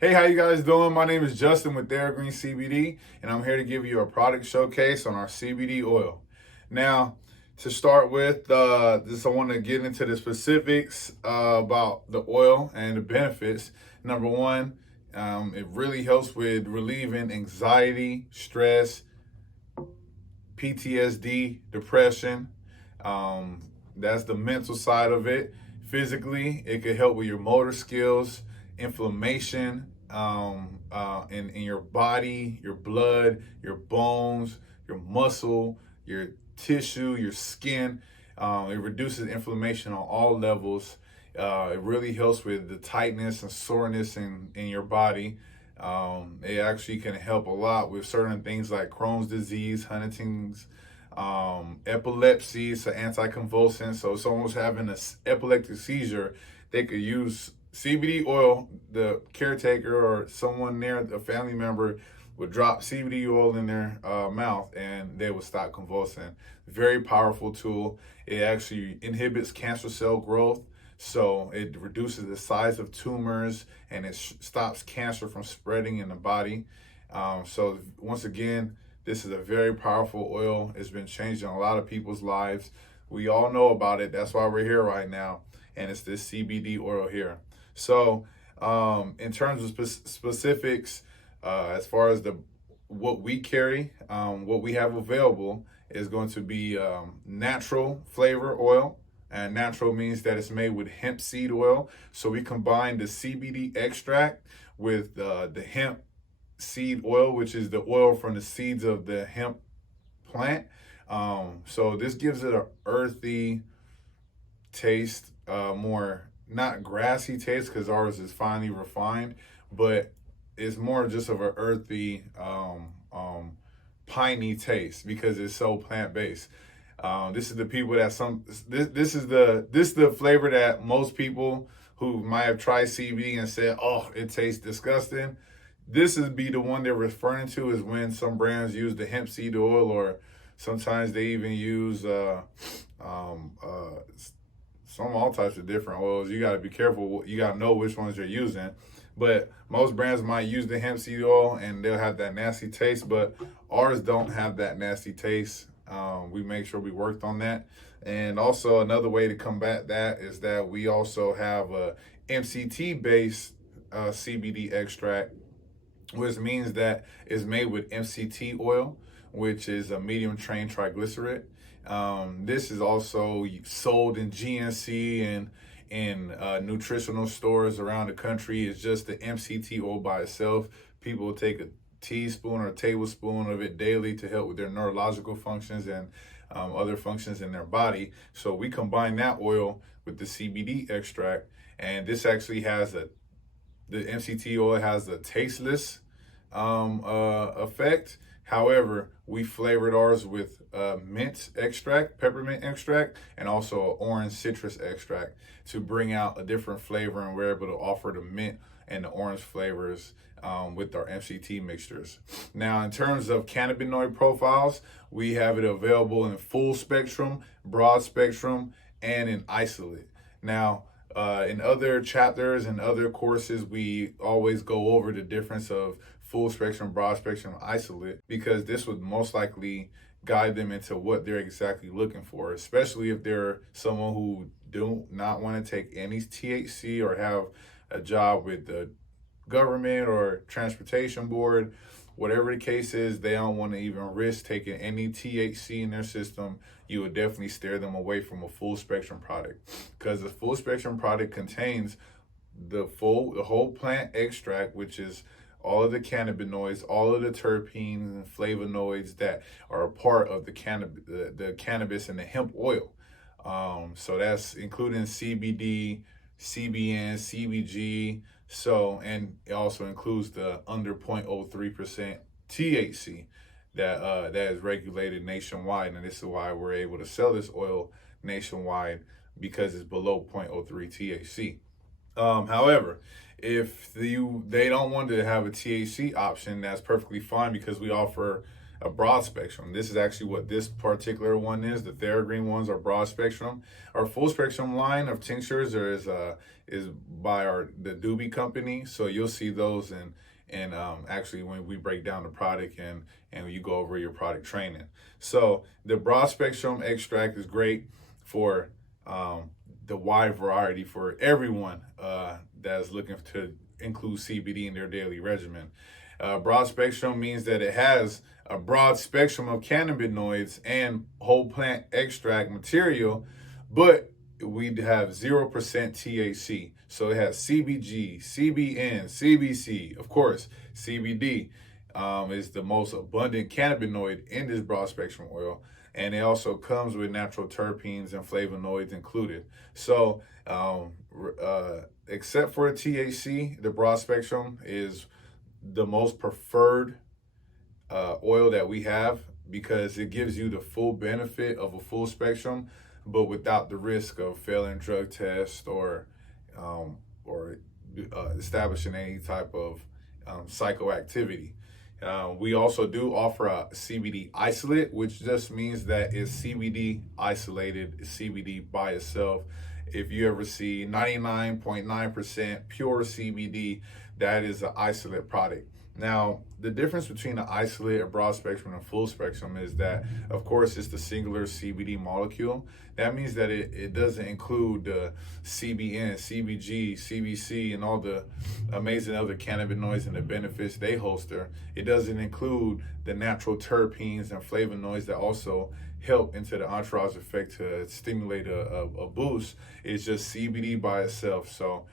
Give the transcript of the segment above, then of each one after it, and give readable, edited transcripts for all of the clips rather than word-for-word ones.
Hey, how you guys doing? My name is Justin with Thera CBD, and I'm here to give you a product showcase on our CBD oil. Now, to start with, I want to get into the specifics about the oil and the benefits. Number one, it really helps with relieving anxiety, stress, PTSD, depression. Um, that's the mental side of it. Physically, it could help with your motor skills, inflammation in your body, your blood, your bones, your muscle, your tissue, your skin. It reduces inflammation on all levels. It really helps with the tightness and soreness in your body. It actually can help a lot with certain things like Crohn's disease, Huntington's, epilepsy, so anticonvulsant. So if someone's having an epileptic seizure, they could use CBD oil. The caretaker or someone near a family member would drop CBD oil in their mouth and they would stop convulsing. Very powerful tool. It actually inhibits cancer cell growth. So it reduces the size of tumors and it stops cancer from spreading in the body. So once again, this is a very powerful oil. It's been changing a lot of people's lives. We all know about it. That's why we're here right now. And it's this CBD oil here. So in terms of specifics, as far as what we carry, what we have available is going to be natural flavor oil. And natural means that it's made with hemp seed oil. So we combine the CBD extract with the hemp seed oil, which is the oil from the seeds of the hemp plant. So this gives it an earthy taste, more not grassy taste because ours is finely refined, but it's more just of an earthy, piney taste because it's so plant based. This is the people that this is the flavor that most people who might have tried CBD and said, "Oh, it tastes disgusting." This is be the one they're referring to is when some brands use the hemp seed oil, or sometimes they even use some all types of different oils. You got to be careful. You got to know which ones you're using. But most brands might use the hemp seed oil and they'll have that nasty taste, but ours don't have that nasty taste. We make sure we worked on that. And also another way to combat that is that we also have a MCT based CBD extract, which means that it's made with MCT oil, which is a medium chain triglyceride. This is also sold in GNC and in nutritional stores around the country. It's just the MCT oil by itself. People will take a teaspoon or a tablespoon of it daily to help with their neurological functions and other functions in their body. So we combine that oil with the CBD extract, and this actually has the MCT oil has a tasteless effect. However, we flavored ours with mint extract, peppermint extract, and also orange citrus extract to bring out a different flavor, and we're able to offer the mint and the orange flavors with our MCT mixtures. Now, in terms of cannabinoid profiles, we have it available in full spectrum, broad spectrum, and in isolate. Now, in other chapters and other courses, we always go over the difference of full spectrum, broad spectrum, isolate, because this would most likely guide them into what they're exactly looking for, especially if they're someone who do not want to take any THC or have a job with the government or transportation board. Whatever the case is, they don't want to even risk taking any THC in their system. You would definitely steer them away from a full spectrum product, because the full spectrum product contains the whole plant extract, which is all of the cannabinoids, all of the terpenes and flavonoids that are a part of the cannabis and the hemp oil. So that's including CBD, CBN, CBG. So, and it also includes the under 0.03% THC that is regulated nationwide, and this is why we're able to sell this oil nationwide, because it's below 0.03 THC. However, if they don't want to have a THC option, that's perfectly fine, because we offer a broad spectrum. This is actually what this particular one is. The Thera green ones are broad spectrum. Our full spectrum line of tinctures is by the Doobie company. So you'll see those and actually when we break down the product and you go over your product training. So the broad spectrum extract is great for the wide variety for everyone that's looking to include CBD in their daily regimen. Broad spectrum means that it has a broad spectrum of cannabinoids and whole plant extract material, but we have 0% THC. So it has CBG, CBN, CBC, of course, CBD is the most abundant cannabinoid in this broad spectrum oil. And it also comes with natural terpenes and flavonoids included. So except for THC, the broad spectrum is the most preferred oil that we have because it gives you the full benefit of a full spectrum, but without the risk of failing drug tests or establishing any type of psychoactivity. We also do offer a CBD isolate, which just means that it's CBD isolated, CBD by itself. If you ever see 99.9% pure CBD, that is an isolate product. Now, the difference between an isolate, a broad spectrum, and full spectrum is that, of course, it's the singular CBD molecule. That means that it doesn't include the CBN, CBG, CBC, and all the amazing other cannabinoids and the benefits they holster. It doesn't include the natural terpenes and flavonoids that also help into the entourage effect to stimulate a boost. It's just CBD by itself. So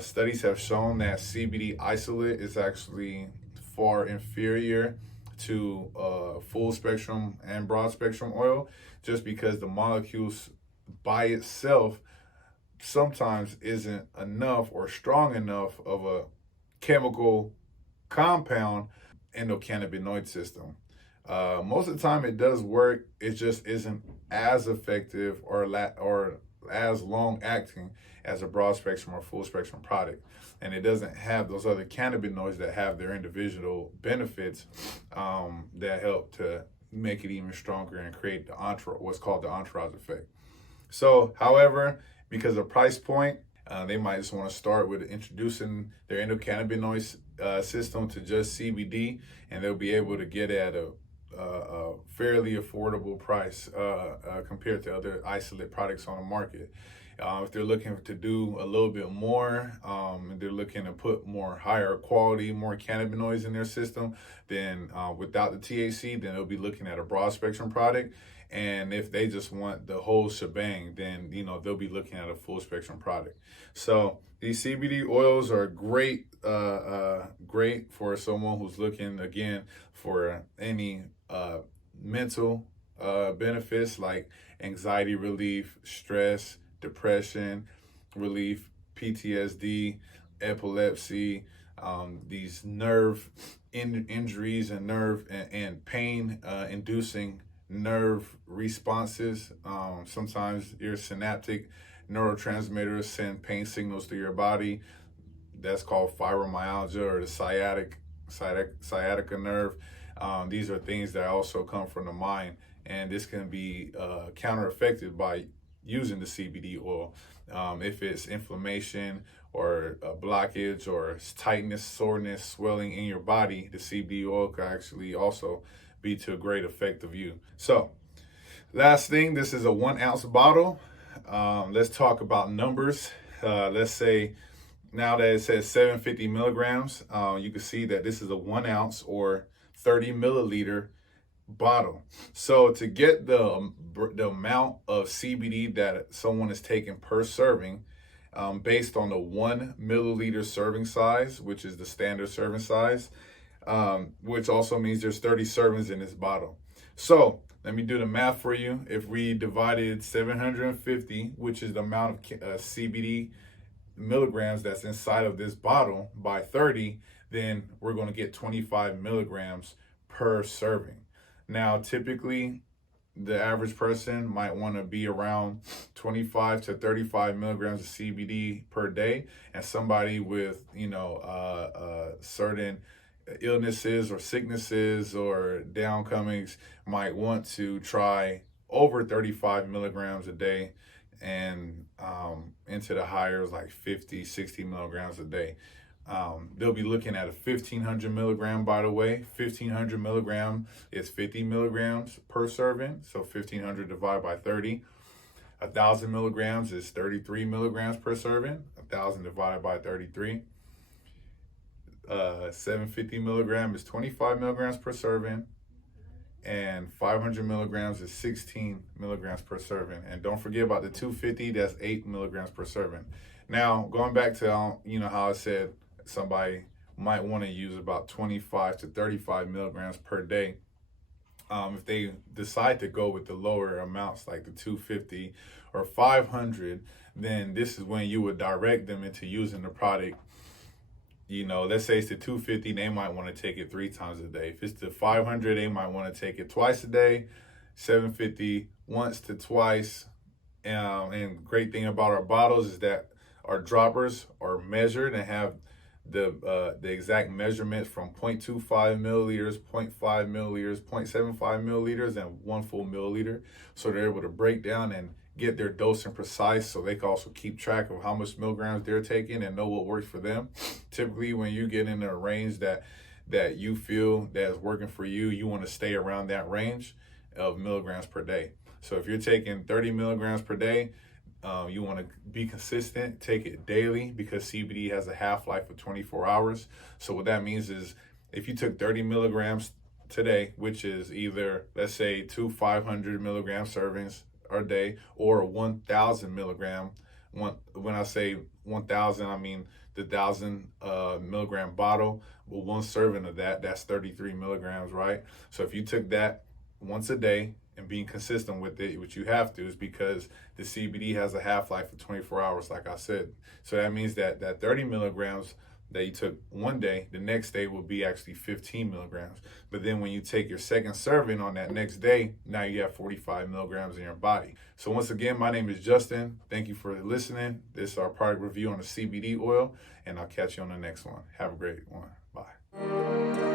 studies have shown that CBD isolate is actually far inferior to full spectrum and broad spectrum oil, just because the molecules by itself sometimes isn't enough or strong enough of a chemical compound in the cannabinoid system. Most of the time it does work, it just isn't as effective or as long acting as a broad spectrum or full spectrum product. And it doesn't have those other cannabinoids that have their individual benefits that help to make it even stronger and create the what's called the entourage effect. So, however, because of price point, they might just want to start with introducing their endocannabinoid system to just CBD, and they'll be able to get at a fairly affordable price compared to other isolate products on the market. If they're looking to do a little bit more, and they're looking to put more higher quality, more cannabinoids in their system, then without the THC, then they'll be looking at a broad spectrum product. And if they just want the whole shebang, then they'll be looking at a full spectrum product. So these CBD oils are great, great for someone who's looking again for any mental benefits like anxiety relief, stress, depression relief, PTSD, epilepsy, these nerve injuries and nerve and pain inducing nerve responses. Sometimes your synaptic neurotransmitters send pain signals to your body. That's called fibromyalgia or the sciatica nerve. These are things that also come from the mind, and this can be counter-effected by using the CBD oil. If it's inflammation or a blockage or tightness, soreness, swelling in your body, the CBD oil can actually also be to a great effect of you. So last thing, this is a 1 ounce bottle. Let's talk about numbers. Let's say now that it says 750 milligrams, you can see that this is a 1 ounce or 30 milliliter bottle. So to get the amount of CBD that someone is taking per serving, based on the 1 milliliter serving size, which is the standard serving size, which also means there's 30 servings in this bottle. So let me do the math for you. If we divided 750, which is the amount of CBD milligrams that's inside of this bottle, by 30, then we're going to get 25 milligrams per serving. Now, typically, the average person might want to be around 25 to 35 milligrams of CBD per day, and somebody with certain illnesses or sicknesses or downcomings might want to try over 35 milligrams a day and into the higher like 50, 60 milligrams a day. They'll be looking at a 1500 milligram, by the way. 1500 milligram is 50 milligrams per serving. So 1500 divided by 30. 1000 milligrams is 33 milligrams per serving. 1000 divided by 33. 750 milligram is 25 milligrams per serving. And 500 milligrams is 16 milligrams per serving. And don't forget about the 250, that's 8 milligrams per serving. Now, going back to, how I said somebody might want to use about 25 to 35 milligrams per day. If they decide to go with the lower amounts like the 250 or 500, then this is when you would direct them into using the product. Let's say it's the 250, they might want to take it 3 times a day. If it's the 500, they might want to take it twice a day. 750 once to twice. And great thing about our bottles is that our droppers are measured and have the exact measurements from 0.25 milliliters, 0.5 milliliters, 0.75 milliliters, and 1 full milliliter. So they're able to break down and get their dosing precise, so they can also keep track of how much milligrams they're taking and know what works for them. Typically, when you get in a range that you feel that is working for you, you want to stay around that range of milligrams per day. So if you're taking 30 milligrams per day, you want to be consistent, take it daily, because CBD has a half-life of 24 hours. So what that means is if you took 30 milligrams today, which is either, let's say, 2 500 milligram servings a day or 1,000 milligram. When I say 1,000, I mean the 1,000 milligram bottle. Well, 1 serving of that's 33 milligrams, right? So if you took that once a day and being consistent with it, which you have to, is because the CBD has a half-life of 24 hours, like I said. So that means that 30 milligrams that you took one day, the next day will be actually 15 milligrams. But then when you take your second serving on that next day, now you have 45 milligrams in your body. So once again, my name is Justin. Thank you for listening. This is our product review on the CBD oil, and I'll catch you on the next one. Have a great one. Bye.